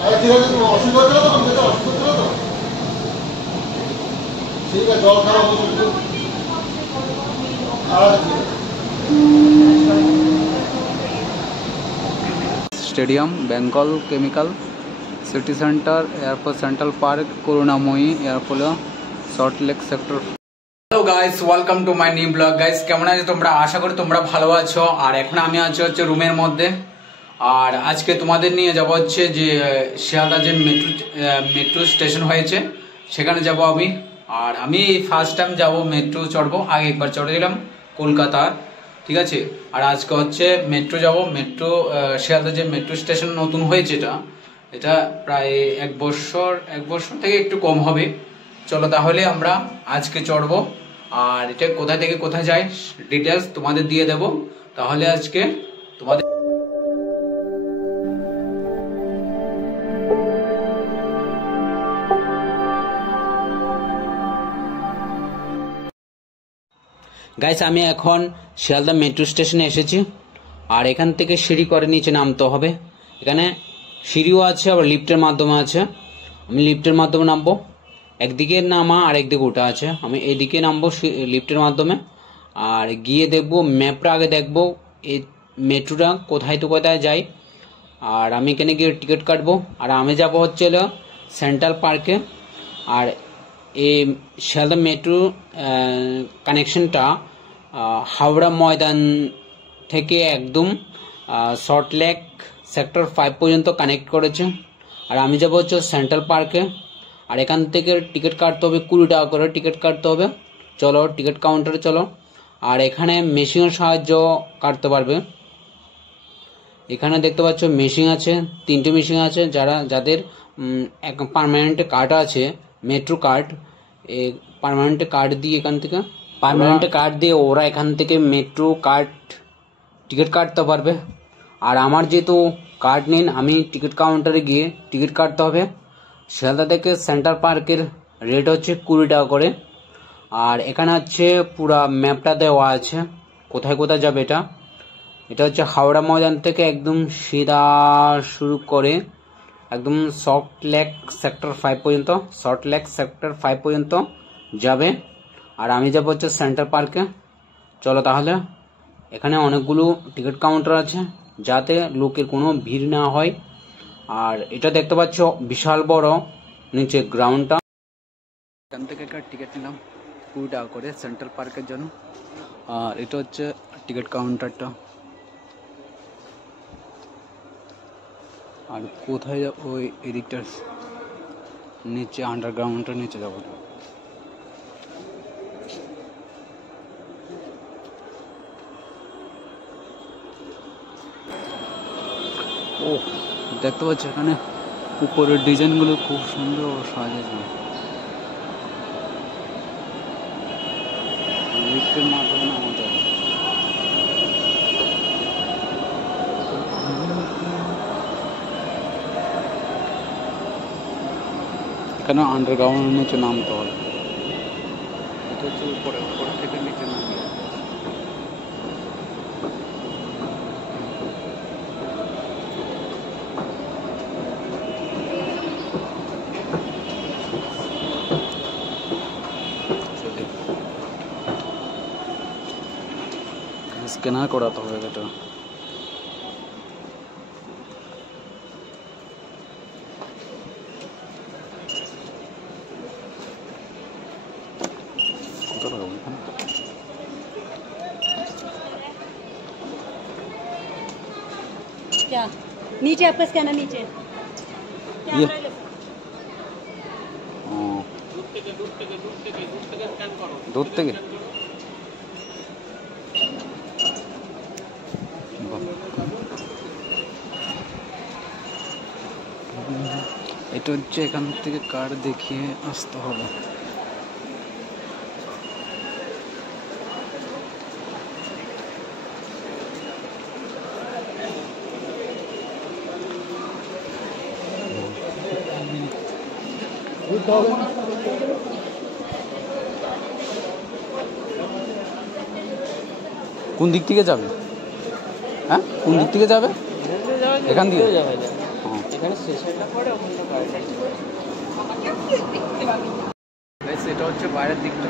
Stadium Bengal Chemical City Centre Airport Central Park Karunamoyee airport Salt Lake Sector. Hello guys, welcome to my new blog. গাইস কেমন আছো তোমরা? আশা করি তোমরা ভালো আছো। আর এখন আমি আছি হচ্ছে রুমের মধ্যে। আর আজকে তোমাদের নিয়ে যাব হচ্ছে যে শিয়ালদা যে মেট্রো স্টেশন হয়েছে সেখানে যাব আমি। আর আমি ফার্স্ট টাইম যাব মেট্রো চড়বো, আগে একবার চড়ে দিলাম কলকাতা, ঠিক আছে। আর আজকে হচ্ছে মেট্রো যাব, মেট্রো শিয়ালদা যে মেট্রো স্টেশন নতুন হয়েছে এটা প্রায় এক বছর থেকে একটু কম হবে। চলো তাহলে আমরা আজকে চড়বো। আর এটা কোথায় থেকে কোথায় যায় ডিটেলস তোমাদের দিয়ে দেব। তাহলে আজকে তোমাদের গাইস আমি এখন শিয়ালদা মেট্রো স্টেশনে এসেছি। আর এখান থেকে সিঁড়ি করে নিচে নামতে হবে। এখানে সিঁড়িও আছে, আবার লিফটের মাধ্যমে আছে। আমি লিফটের মাধ্যমে নামবো। একদিকে নামা আর একদিকে ওঠা আছে। আমি এইদিকে নামবো লিফটের মাধ্যমে। আর গিয়ে দেখবো ম্যাপটা আগে দেখবো এই মেট্রোটা কোথায় তো কোথায় যায়। আর আমি এখানে গিয়ে টিকিট কাটবো। আর আমি যাবো হচ্ছে সেন্ট্রাল পার্কে। আর এই শিয়ালদা মেট্রো কানেকশনটা হাওড়া ময়দান থেকে একদম সল্ট লেক সেক্টর 5 পর্যন্ত কানেক্ট করেছে। আর আমি যাবো হচ্ছে সেন্ট্রাল পার্কে। আর এখান থেকে টিকিট কাটতে হবে, 20 টাকা করে টিকিট কাটতে হবে। চলো টিকিট কাউন্টারে চলো। আর এখানে মেশিনের সাহায্য কাটতে পারবে। এখানে দেখতে পাচ্ছ মেশিন আছে, 3টে মেশিন আছে। যাদের পার্মানেন্ট কার্ড আছে, মেট্রো কার্ড, পার্মানেন্ট কার্ড দিয়ে ওরা এখান থেকে মেট্রো কার্ড টিকিট কাটতে পারবে। আর আমার যেহেতু কার্ড নেই, আমি টিকিট কাউন্টারে গিয়ে টিকিট কাটতে হবে। শিয়ালদা থেকে সেন্ট্রাল পার্কের রেট হচ্ছে 20 টাকা করে। আর এখানে হচ্ছে পুরা ম্যাপটা দেওয়া আছে কোথায় কোথায় যাবে। এটা হচ্ছে হাওড়া ময়দান থেকে একদম সিধা শুরু করে একদম সল্ট লেক সেক্টর 5 পর্যন্ত যাবে। আর আমি যাবো হচ্ছে সেন্ট্রাল পার্কে। চলো তাহলে। এখানে অনেকগুলো টিকিট কাউন্টার আছে যাতে লোকের কোনো ভিড় না হয়। আর এটা দেখতে পাচ্ছ বিশাল বড় নিচে গ্রাউন্ডটা। এখান থেকে একটা টিকিট নিলাম 20 টাকা করে সেন্ট্রাল পার্কের জন্য। আর এটা হচ্ছে টিকিট কাউন্টারটা। আর কোথায় ওই এদিকটার নিচে আন্ডারগ্রাউন্ডের নিচে যাবো। ও দেখতে পাচ্ছি এখানে উপরের ডিজাইনগুলো খুব সুন্দর সাজিয়েছে। লিফটের মাধ্যমে নামাতে হবে। এখানে আন্ডারগ্রাউন্ডের নিচে নামতে হবে। এটা হচ্ছে উপরে থেকে নিচে নামবে। স্ক্যানার করাতে হবে এটা। क्या नीचे आपका स्कैनर नीचे ये दूर থেকে এটা হচ্ছে এখান থেকে কার্ড দেখিয়ে আসতে হবে। কোন দিক থেকে যাবে? হ্যাঁ কোন দিক থেকে যাবে? এখান দিয়ে যাবে। এখানে স্টেশনটা পড়ে ওখানটা বাইরে। এটা হচ্ছে বাইরের দিকটা,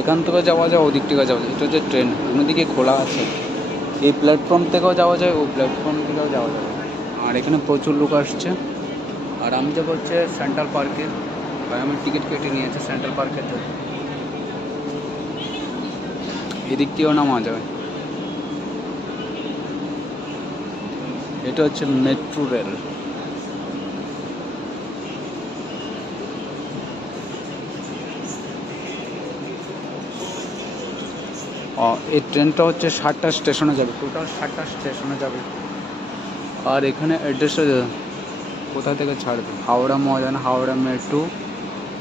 এখান থেকে যাওয়া যায়, ওদিক থেকে যাওয়া যায়। এটা হচ্ছে ট্রেন, অন্যদিকে খোলা আছে। এই প্ল্যাটফর্ম থেকেও যাওয়া যায়, ওই প্ল্যাটফর্ম থেকেও যাওয়া যায়। আর এখানে প্রচুর লোক আসছে। আর আমি যাবো হচ্ছে সেন্ট্রাল পার্কে, আমি টিকিট কেটে নিয়েছি সেন্ট্রাল পার্কের জন্য। এদিক থেকেও নামা যাবে। এটা হচ্ছে মেট্রো রেল। এই ট্রেনটা হচ্ছে 7টা স্টেশনে যাবে, টোটাল 7টা স্টেশনে যাবে। আর এখানে অ্যাড্রেসটা কোথা থেকে ছাড়বে: Howrah Maidan, Howrah metro,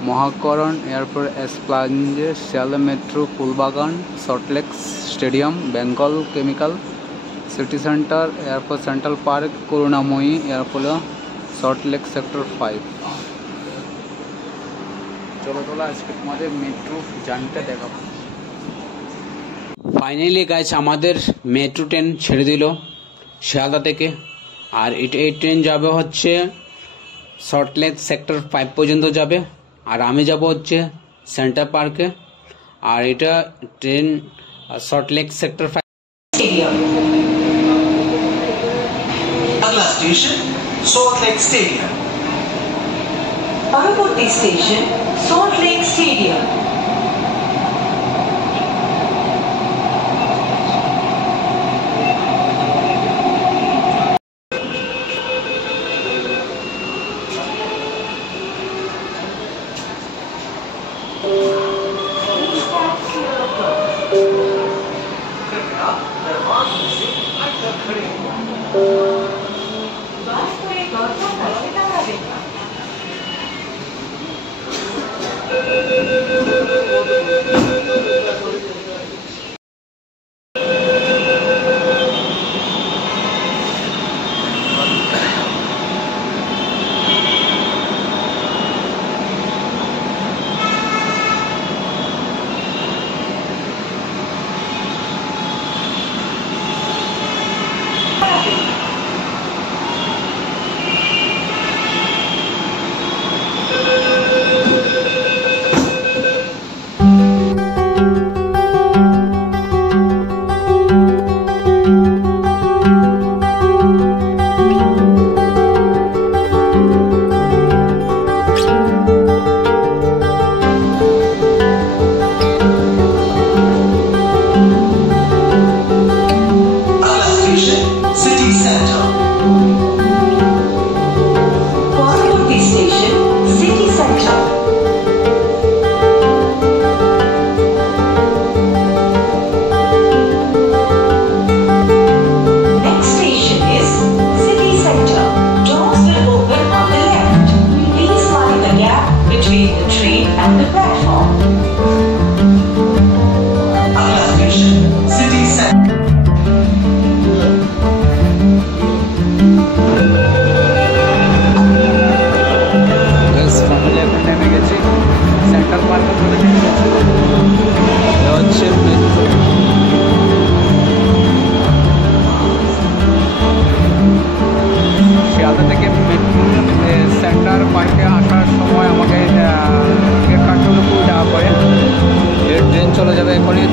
Mahakaran airport, Esplanade, Sealdah metro, Phoolbagan, Salt Lake stadium, Bengal chemical, City Centre airport, Central Park, Karunamoyee airport, Salt Lake sector 5। চলো আজকে তোমাদের মেট্রো জার্নিটা দেখাবো। ফাইনালি গাইস আমাদের মেট্রো ট্রেন ছেড়ে দিল শিয়ালদা থেকে। আর এই ট্রেন যাবে হচ্ছে সল্টলেক সেক্টর 5 পর্যন্ত যাবে। আর আমি যাব হচ্ছে সেন্টার পার্কে। আর এটা ট্রেন সল্টলেক সেক্টর 5। अगला स्टेशन सॉल्ट लेक स्टेडियम। परवर्ती स्टेशन सॉल्ट लेक स्टेडियम।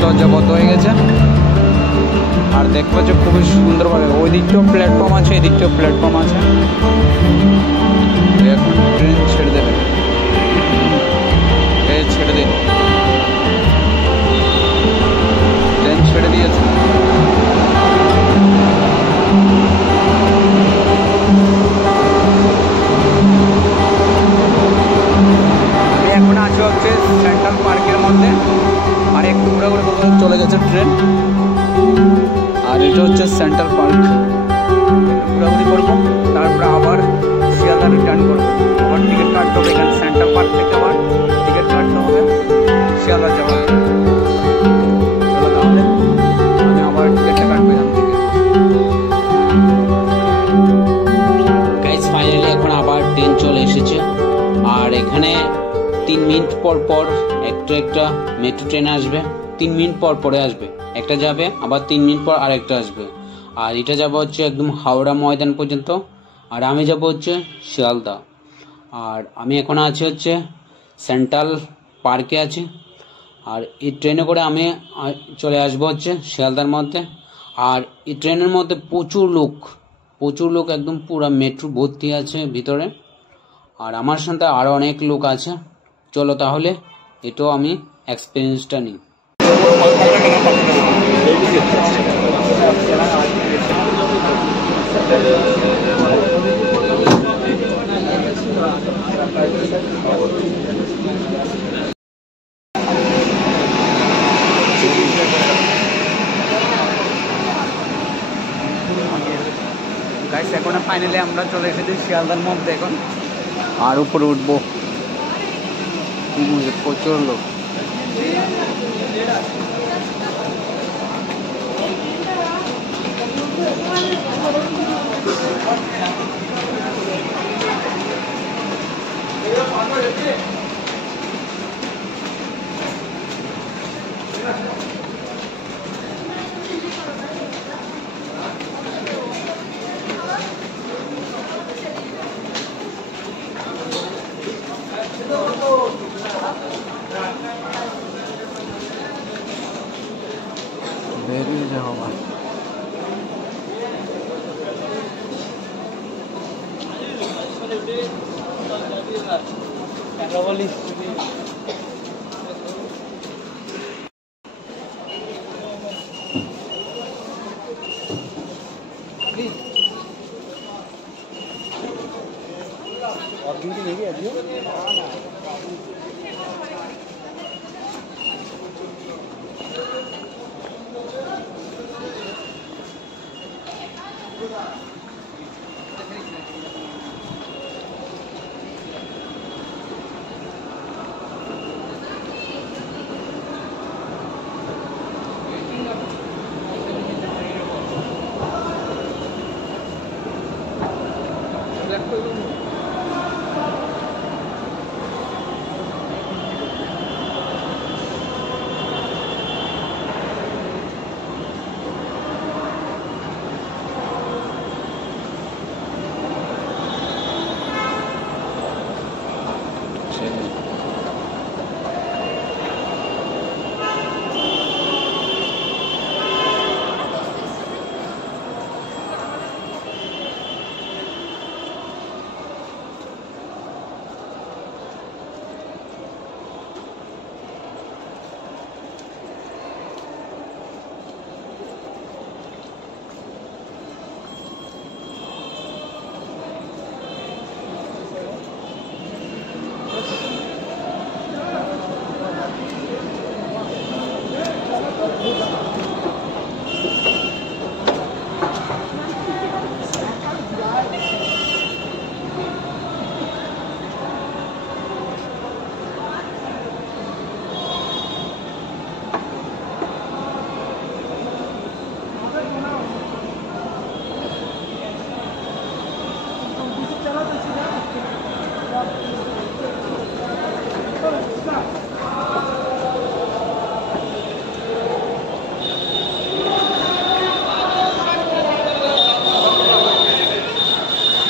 দরজা বন্ধ হয়ে গেছে। আর দেখবো যে খুবই সুন্দরভাবে ওই দিকটাও প্ল্যাটফর্ম আছে, এই দিকটাও প্ল্যাটফর্ম আছে। এখন ট্রেন ছেড়ে দেবে, ছেড়ে দিন, ট্রেন ছেড়ে দিয়েছে। এখন আছে হচ্ছে সেন্ট্রাল পার্কের মধ্যে। আর একটু ঘুরে ঘুরে চলে গেছে ট্রেন। আর এটা হচ্ছে সেন্ট্রাল পার্ক, ঘোরাঘুরি করবো, তারপরে আবার শিয়ালদা রিটার্ন করবো। আবার টিকিট কাটতে হবে এখানে সেন্ট্রাল পার্ক থেকে, আবার টিকিট কাটতে হবে শিয়ালদা যাওয়ার। চলো তাহলে আমি আবার টিকিটটা কাটবো এখান থেকে। গাইস ফাইনালি এখন আবার ট্রেন চলে এসেছে। আর এখানে 3 মিনিট পর পর একটা মেট্রো ট্রেন আসবে। 3 মিনিট পর পরে আসবে, একটা যাবে, আবার 3 মিনিট পর আরেকটা আসবে। আর এটা যাবে হচ্ছে একদম হাওড়া ময়দান পর্যন্ত। আর আমি যাব হচ্ছে শিয়ালদা। আর আমি এখন আছি হচ্ছে সেন্ট্রাল পার্কে আছি। আর এই ট্রেনে করে আমি চলে আসবো হচ্ছে শিয়ালদার মধ্যে। আর এই ট্রেনের মধ্যে প্রচুর লোক একদম পুরো মেট্রো ভর্তি আছে ভিতরে। আর আমার সাথে আরও অনেক লোক আছে। চলো তাহলে এটাও আমি এক্সপিরিয়েন্সটা নিই। গাইস এখন ফাইনালি আমরা চলে এসেছি শিয়ালদার মধ্যে এখন। আর উপরে উঠবো, প্রচুর লোক। বেরিয়ে যাও ভাই। और दिन की नहीं है अभी।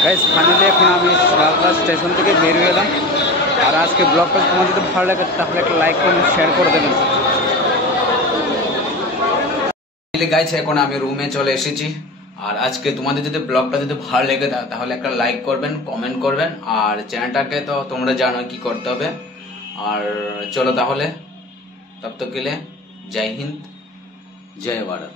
গাইস ফাইনালি এখন আমি শিয়ালদা স্টেশন থেকে বের হয়ে এলাম। আর আজকে ব্লগটা তোমার যদি ভালো লাগে তাহলে একটা লাইক কমেন্ট শেয়ার করে দেবেন। গাইস এখন আমি রুমে চলে এসেছি। আর আজকে তোমাদের যদি ব্লগটা যদি ভালো লেগে থাকে তাহলে একটা লাইক করবেন, কমেন্ট করবেন। আর চ্যানেলটাকে তো তোমরা জানো কি করতে হবে। আর চলো তাহলে তব তক কে লিয়ে জয় হিন্দ, জয় ভারত।